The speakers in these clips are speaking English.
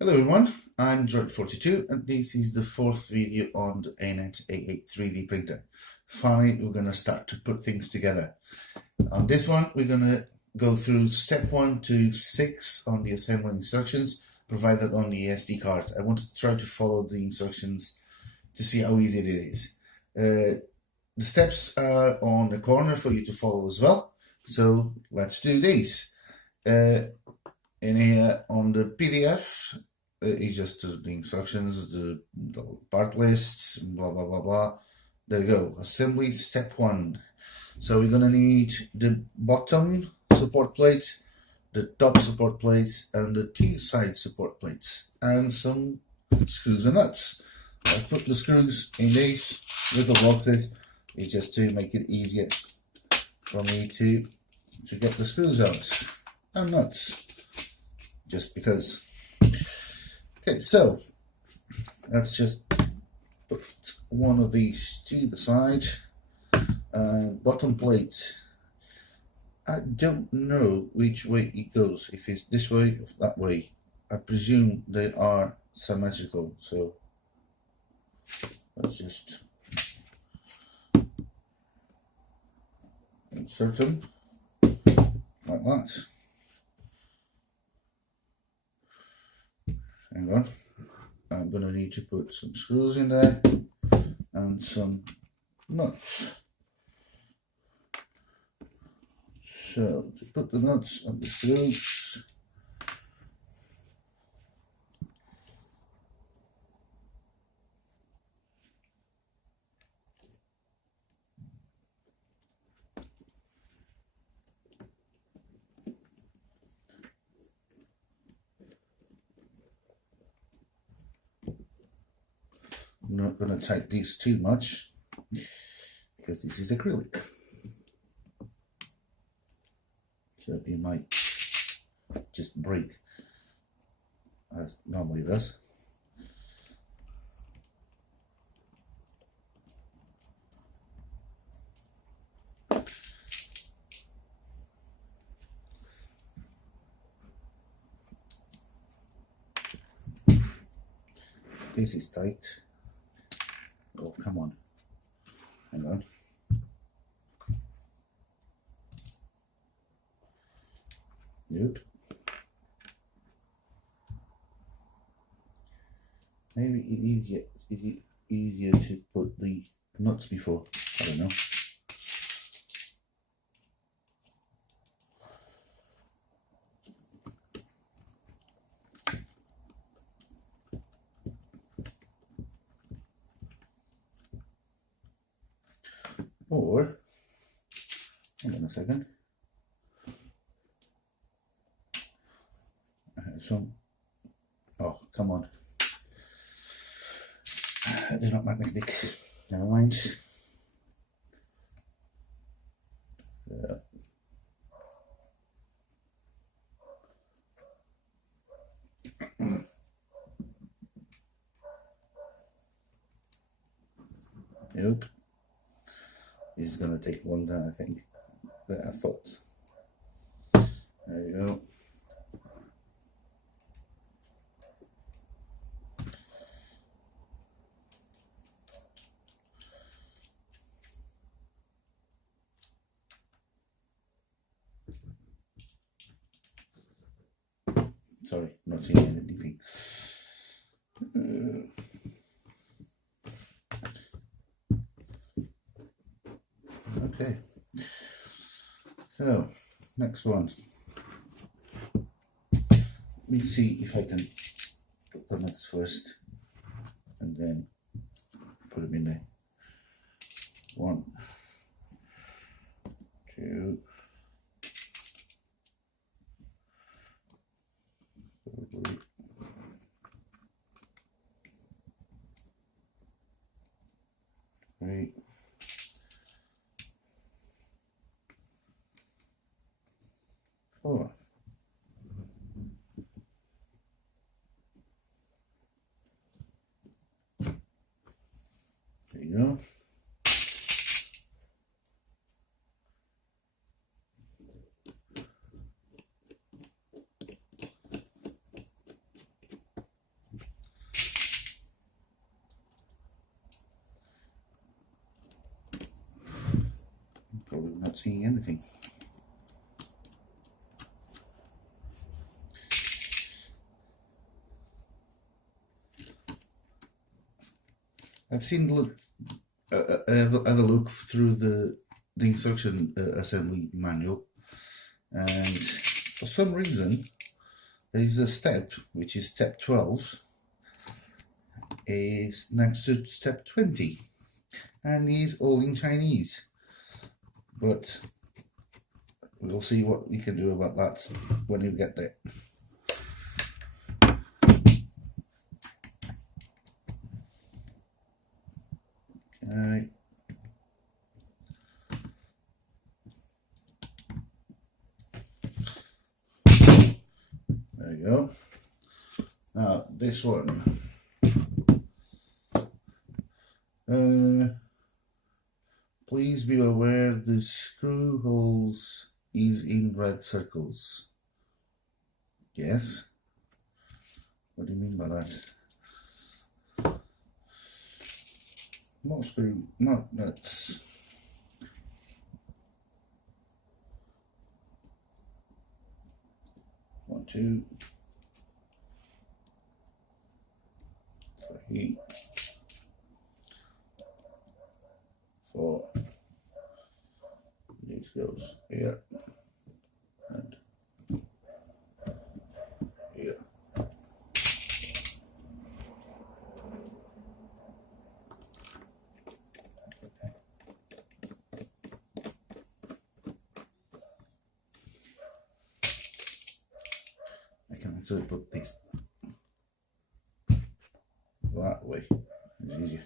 Hello everyone, I'm George42 and this is the fourth video on the Anet A8 3D printer. Finally, we're going to start to put things together. On this one, we're going to go through step 1 to 6 on the assembly instructions provided on the SD card. I want to try to follow the instructions to see how easy it is. The steps are on the corner for you to follow as well, so let's do these. In here on the PDF, it's just the instructions, the part list, blah blah blah blah. There you go. Assembly step 1. So we're gonna need the bottom support plate, the top support plates, and the two side support plates, and some screws and nuts. I've put the screws in these little boxes. It's just to make it easier for me to get the screws out and nuts. Just because. Okay, so let's just put one of these to the side. Bottom plate. I don't know which way it goes, if it's this way or that way. I presume they are symmetrical, so let's just insert them like that. Hang on, I'm going to need to put some screws in there and some nuts. So to put the nuts on the screws, I'm not going to tighten these too much because this is acrylic, so it might just break as normally does. This is tight. Oh, come on. Hang on. Nope. Maybe it's easier to put the nuts before. I don't know. Or, hang on a second. Some, oh, come on. They're not magnetic. Never mind. So. Nope. This is going to take longer, I think, than I thought. There you go. Sorry, not seeing anything. Okay. So, next one. Let me see if I can put the nuts first and then put them in there. 1, 2, 3, 4. There you go. not seeing anything. I've seen have a look through the instruction assembly manual, and for some reason there is a step which is step 12 is next to step 20, and is all in Chinese, but we'll see what we can do about that when we get there. Okay. There you go. Now this one. Please be aware the screw holes is in red circles. Yes? What do you mean by that? Not screw, not nuts. One, two, three, four. This goes here and here. I can actually put this that way. It's easier.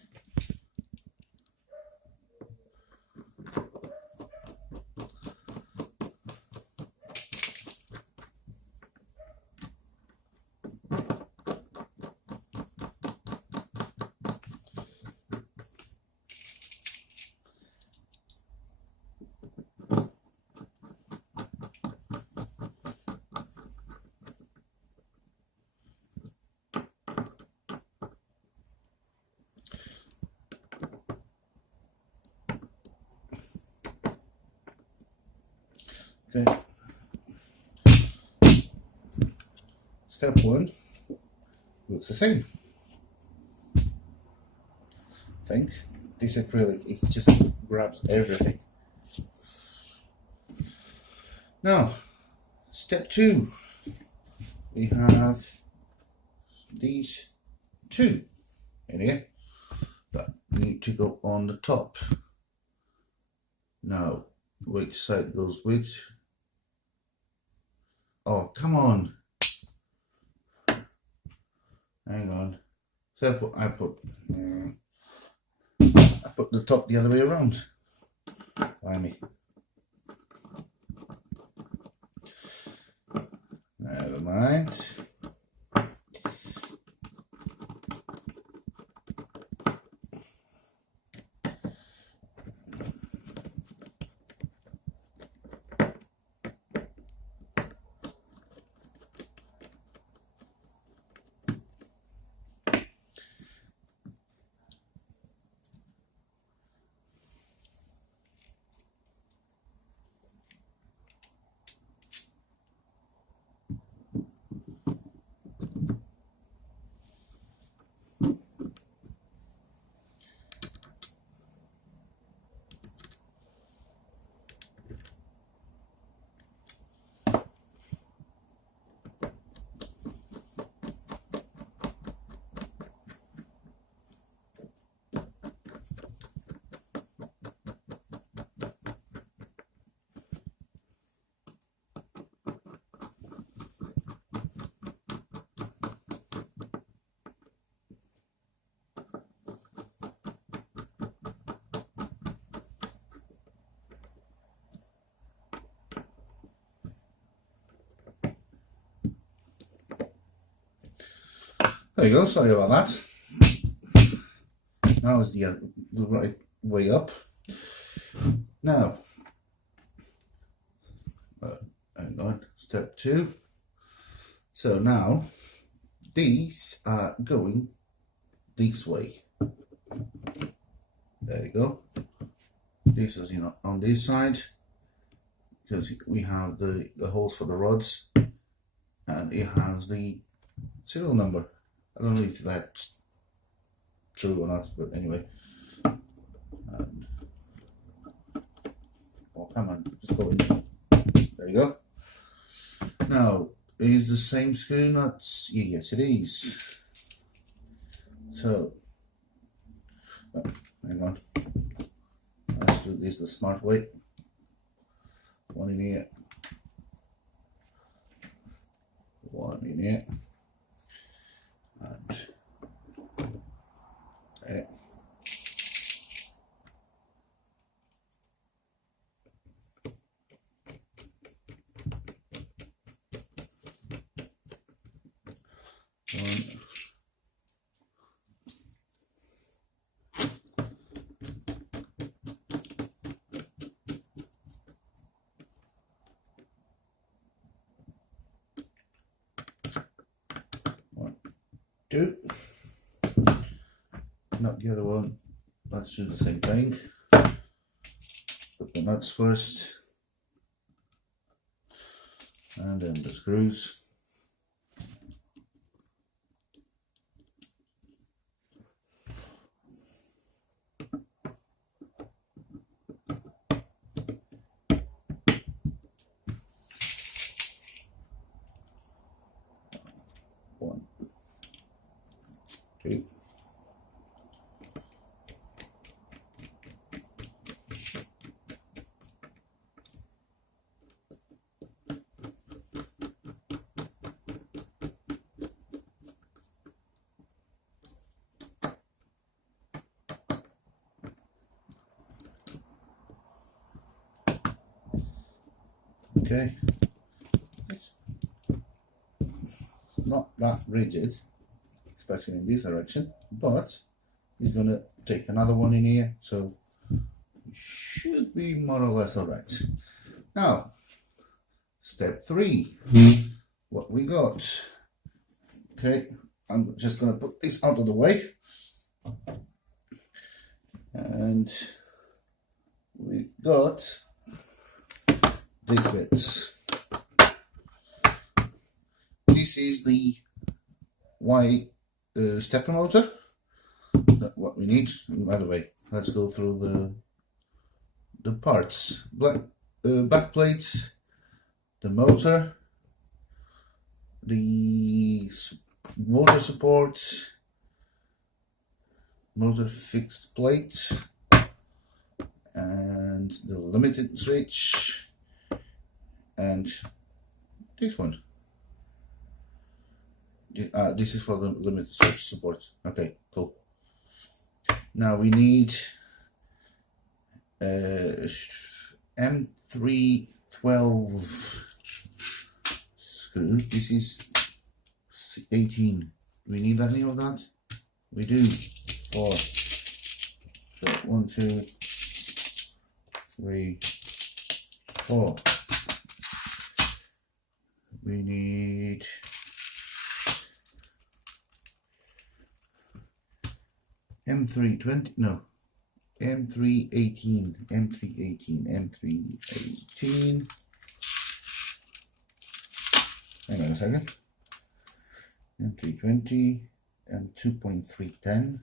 Okay. Step 1 looks the same. I think this acrylic, it just grabs everything. Now, step 2, we have these two in here that need to go on the top. Now, which side goes which? Oh, come on. Hang on. So I put the top the other way around. Blimey. Never mind. There you go, sorry about that. That was the right way up. Now, hang on, step 2. So now, these are going this way. There you go. This is on this side, because we have the holes for the rods, and it has the serial number. I don't know if that's true or not, but anyway. And, oh, come on, just go in. There you go. Now, is the same screw nuts? Yes, it is. So, oh, hang on. Let's do this the smart way. One in here. One in here. And there. One. One, two. Not the other one. Let's do the same thing. Put the nuts first, and then the screws. One, two. Okay, it's not that rigid, especially in this direction, but he's going to take another one in here, so it should be more or less alright. Now, step 3, what we got. Okay, I'm just going to put this out of the way, and we got these bits. This is the Y stepper motor. That's what we need. And by the way, let's go through the parts. Back plates, the motor, the motor support, motor fixed plate, and the limited switch, and this one. This is for the limited switch support. Okay, cool. Now we need M312 screw. This is 18. Do we need any of that? We do. 4. So 1, 2, 3, 4. We need M320, no, M318, M318. Hang on a second. M320, M2.310,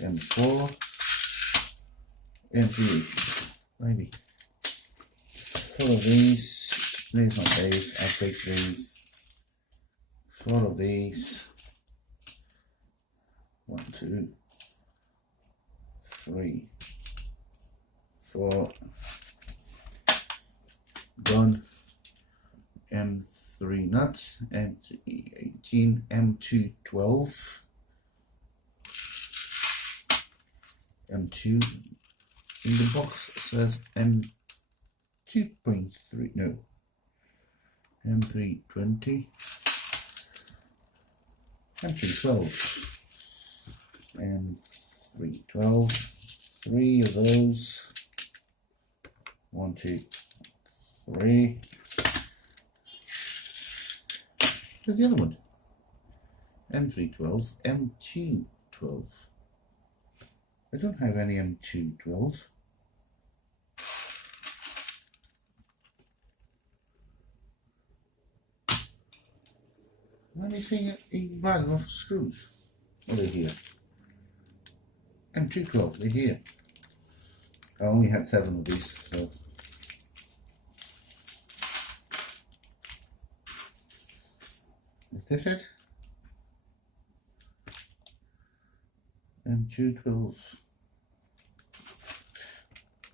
M4, M318. Maybe 4 of these. These not these. I'll take these. 4 of these. 1, 2, 3, 4. Done. M3 nuts. M318. M212. M2 in the box says M2.3. No. M320. M312. M312. 3 of those. 1, 2, 3. Where's the other one? M312, M212. I don't have any M212. Let me see a value of screws. Oh, they're here. M212, they're here. I only had 7 of these, so. Is this it? M212.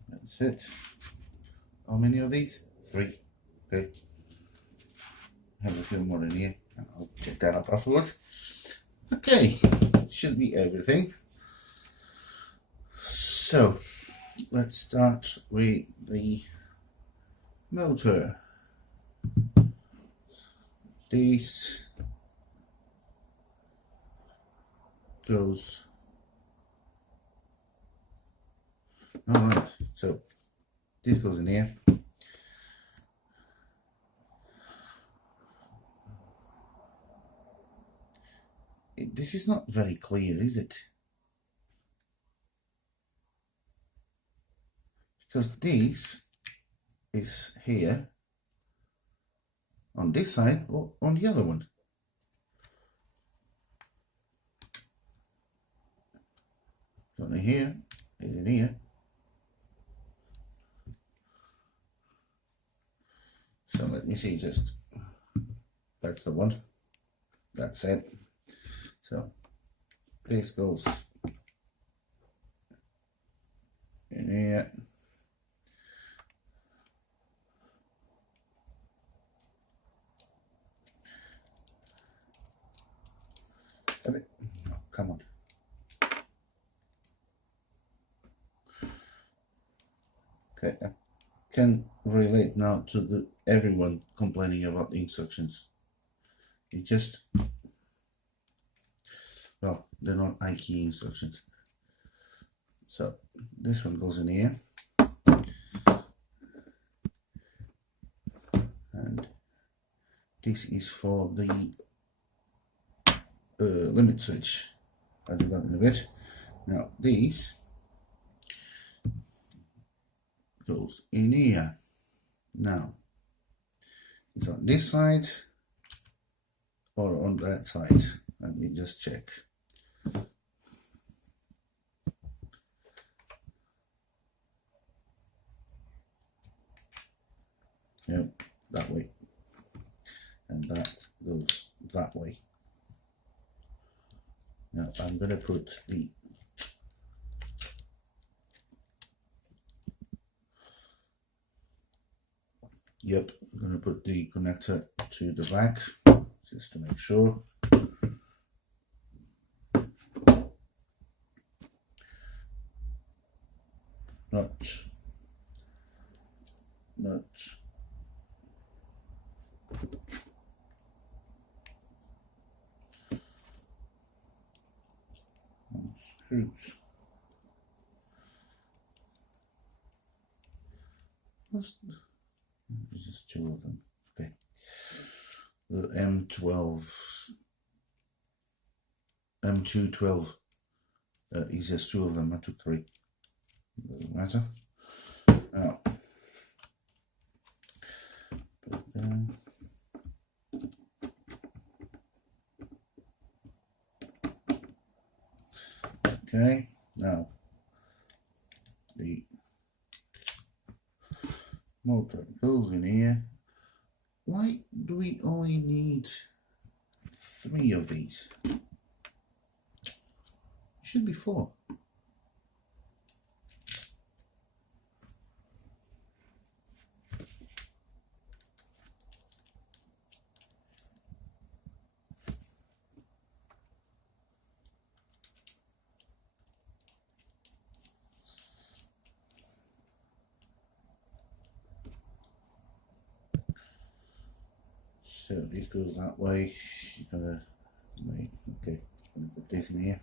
That's it. How many of these? 3. Okay. Have a few more in here. I'll check that up afterwards. Okay, should be everything. So let's start with the motor. This goes. All right, so this goes in here. This is not very clear, is it? Because this is here on this side or on the other one. Got it here, in here. So let me see, just that's the one. That's it. So this goes in here. Oh, come on. Okay, I can relate now to everyone complaining about the instructions. You just, well, they're not IKEA instructions. So this one goes in here, and this is for the limit switch. I'll do that in a bit. Now these goes in here. Now it's on this side or on that side. Let me just check. Yep, that way, and that goes that way. Now I'm going to put the I'm going to put the connector to the back just to make sure. Not screws. There's just 2 of them. Okay. The M212 is just 2 of them. I took 3. Doesn't matter. Now, put it down. Okay, now the motor goes in here. Why do we only need 3 of these? It should be 4. So this goes that way. You're gonna wait. Okay, I'm gonna put this in here.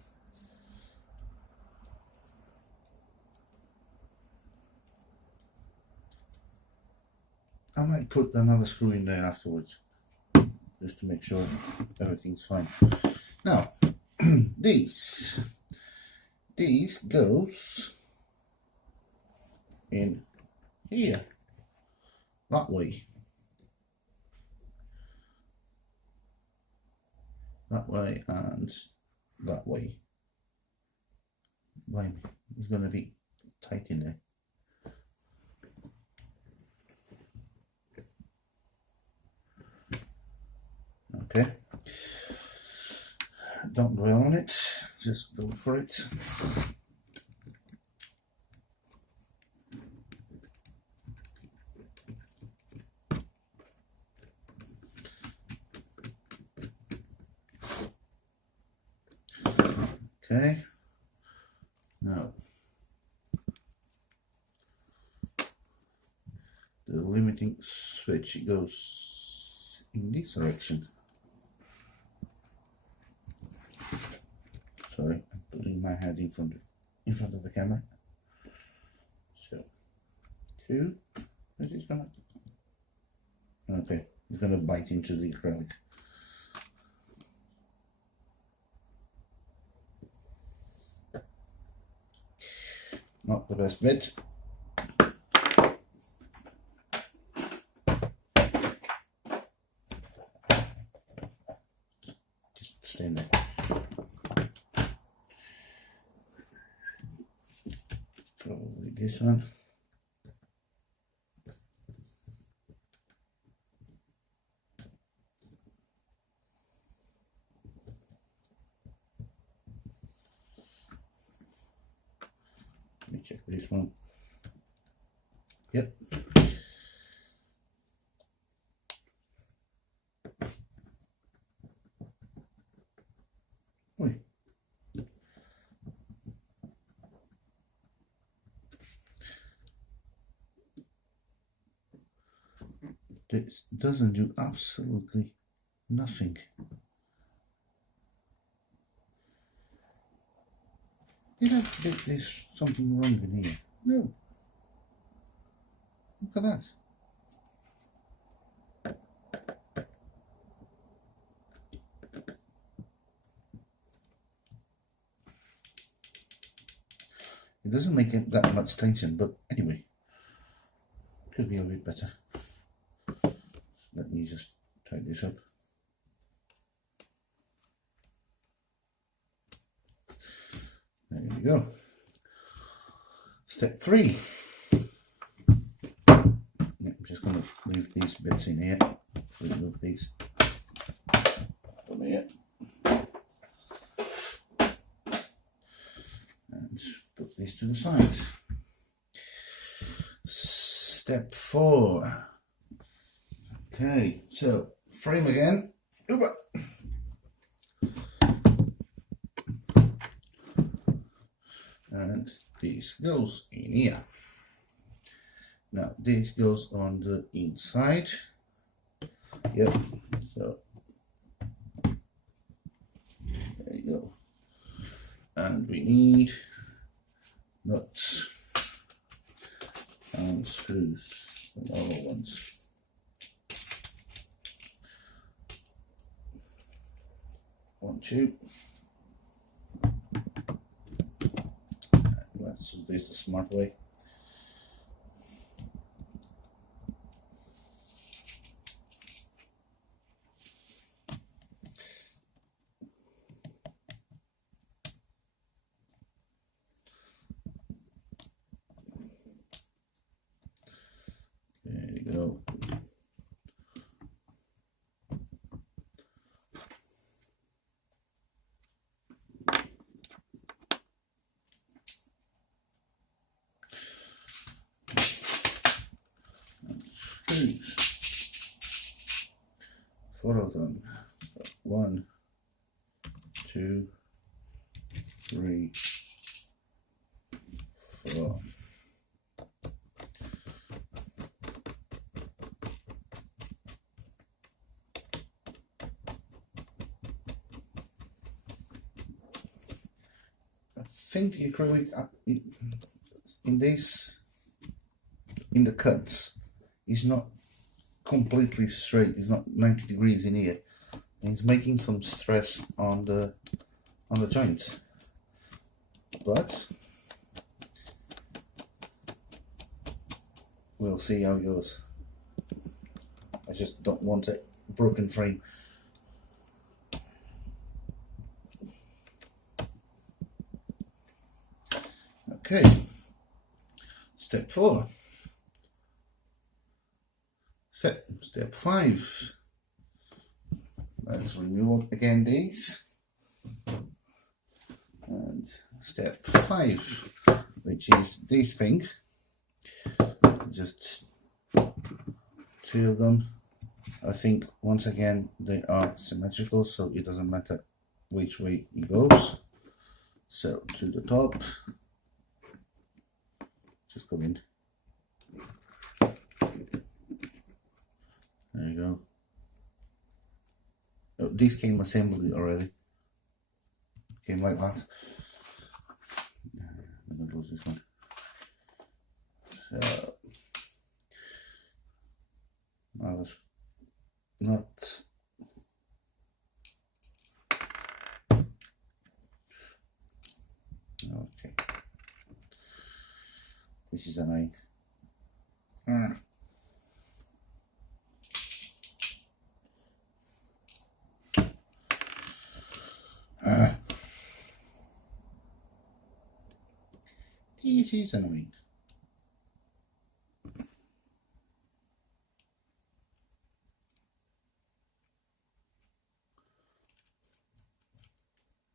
I might put another screw in there afterwards, just to make sure everything's fine. Now, these goes in here, that way. that way and that way. Blimey, it's going to be tight in there. Okay, don't dwell on it, just go for it. Okay, now the limiting switch goes in this direction. Sorry, I'm putting my head in front of the camera. So, 2. Is it gonna? Okay, it's gonna bite into the acrylic. Not the best bit. Just stand there. Probably this one. Let me check this one. Yep. Oi. This doesn't do absolutely nothing. Did I predict there's something wrong in here? No. Look at that. It doesn't make it that much tension, but anyway, could be a bit better. Let me just tighten this up. There we go. Step 3. I'm just going to leave these bits in here. Remove these from here. And put these to the side. Step 4. Okay, so frame again. Oopa. And this goes in here. Now this goes on the inside. Yep, so there you go. And we need nuts and screws, the normal ones. One, two. Let's do this the smart way. There you go. Screws. 4 of them. 1, 2, 3, 4. I think the acrylic in the cuts is not completely straight. It's not 90 degrees in here. It's making some stress on the joints, but we'll see how it goes. I just don't want a broken frame. Okay, step 4. Step 5. Let's remove again these. And step 5, which is this thing. Just 2 of them. I think once again they are symmetrical, so it doesn't matter which way it goes. So to the top, just go in. There you go. Oh, these came assembled already. Came like that. I'm gonna close this one. So now let's not. Okay. This is annoying. This is annoying.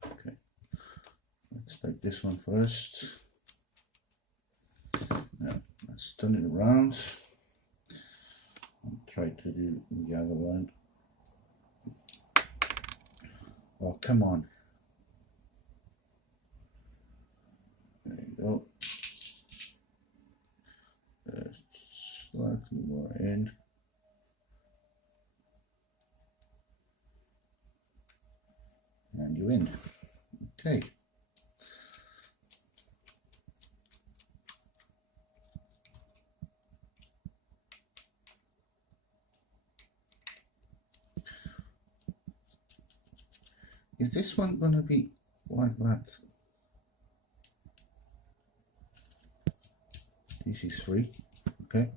Okay. Let's take this one first. Now, let's turn it around and try to do the other one. Oh, come on. There you go. Slightly more in. And you in. Okay. Is this one gonna be like that? This is 3. Okay,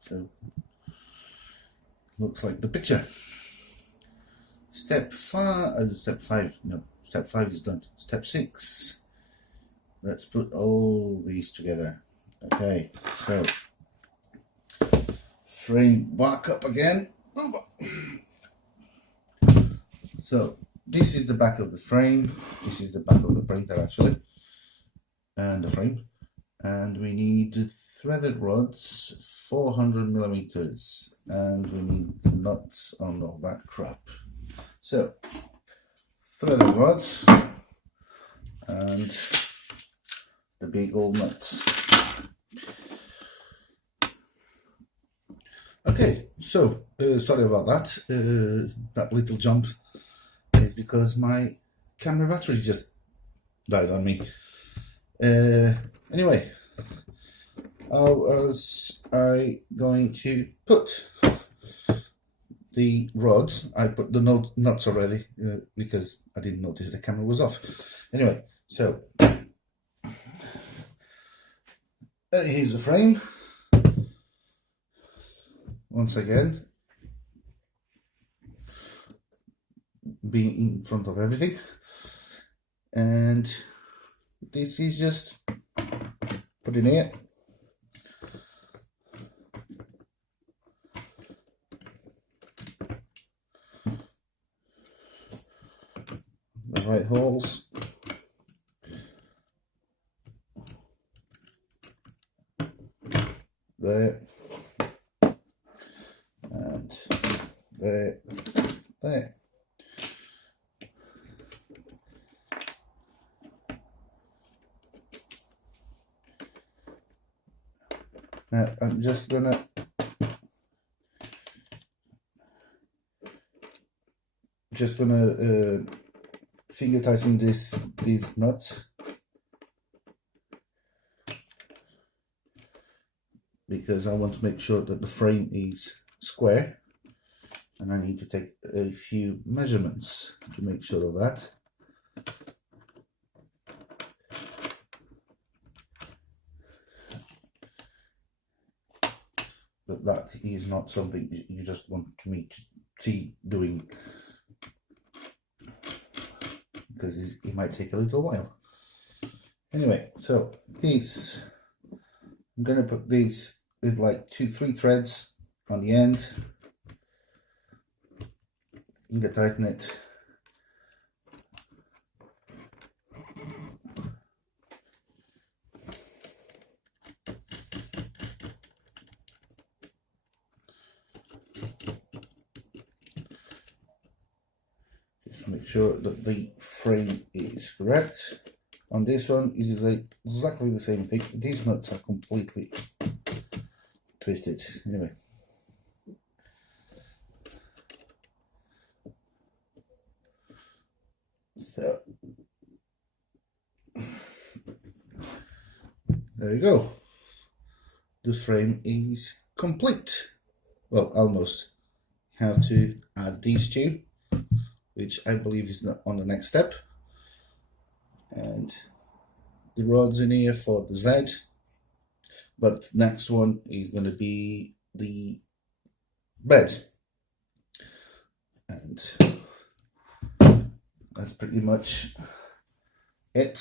so looks like the picture. Step 5. Step 5. No, step 5 is done. Step 6. Let's put all these together. Okay, so frame back up again. So this is the back of the frame. This is the back of the printer actually, and the frame. And we need threaded rods, 400 millimeters, and we need nuts on all that crap. So threaded rods and the big old nuts. Okay, so sorry about that. That little jump is because my camera battery just died on me. Anyway, how was I going to put the rods? I put the nuts already because I didn't notice the camera was off. Anyway, so here's the frame. Once again, being in front of everything, and this is just put in here. The right holes. There. And there. There. Now I'm just gonna finger tighten these nuts because I want to make sure that the frame is square, and I need to take a few measurements to make sure of that. But that is not something you just want me to see doing, because it might take a little while. Anyway, so these, I'm going to put these with like 2-3 threads on the end. I'm going to tighten it. Just make sure that the frame is correct. On this one, this is exactly the same thing. These nuts are completely twisted. Anyway. So, there you go. The frame is complete. Well, almost. Have to add these two, which I believe is on the next step. And the rods in here for the Z. But next one is going to be the bed. And that's pretty much it.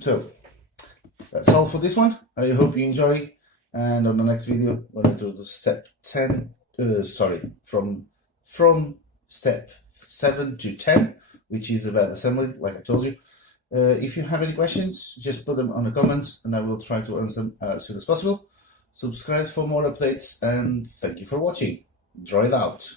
So that's all for this one. I hope you enjoy, and on the next video we're going to do the step 10, from step 7 to 10, which is the bed assembly, like I told you. If you have any questions, just put them on the comments and I will try to answer them as soon as possible. Subscribe for more updates, and thank you for watching. Draw it out.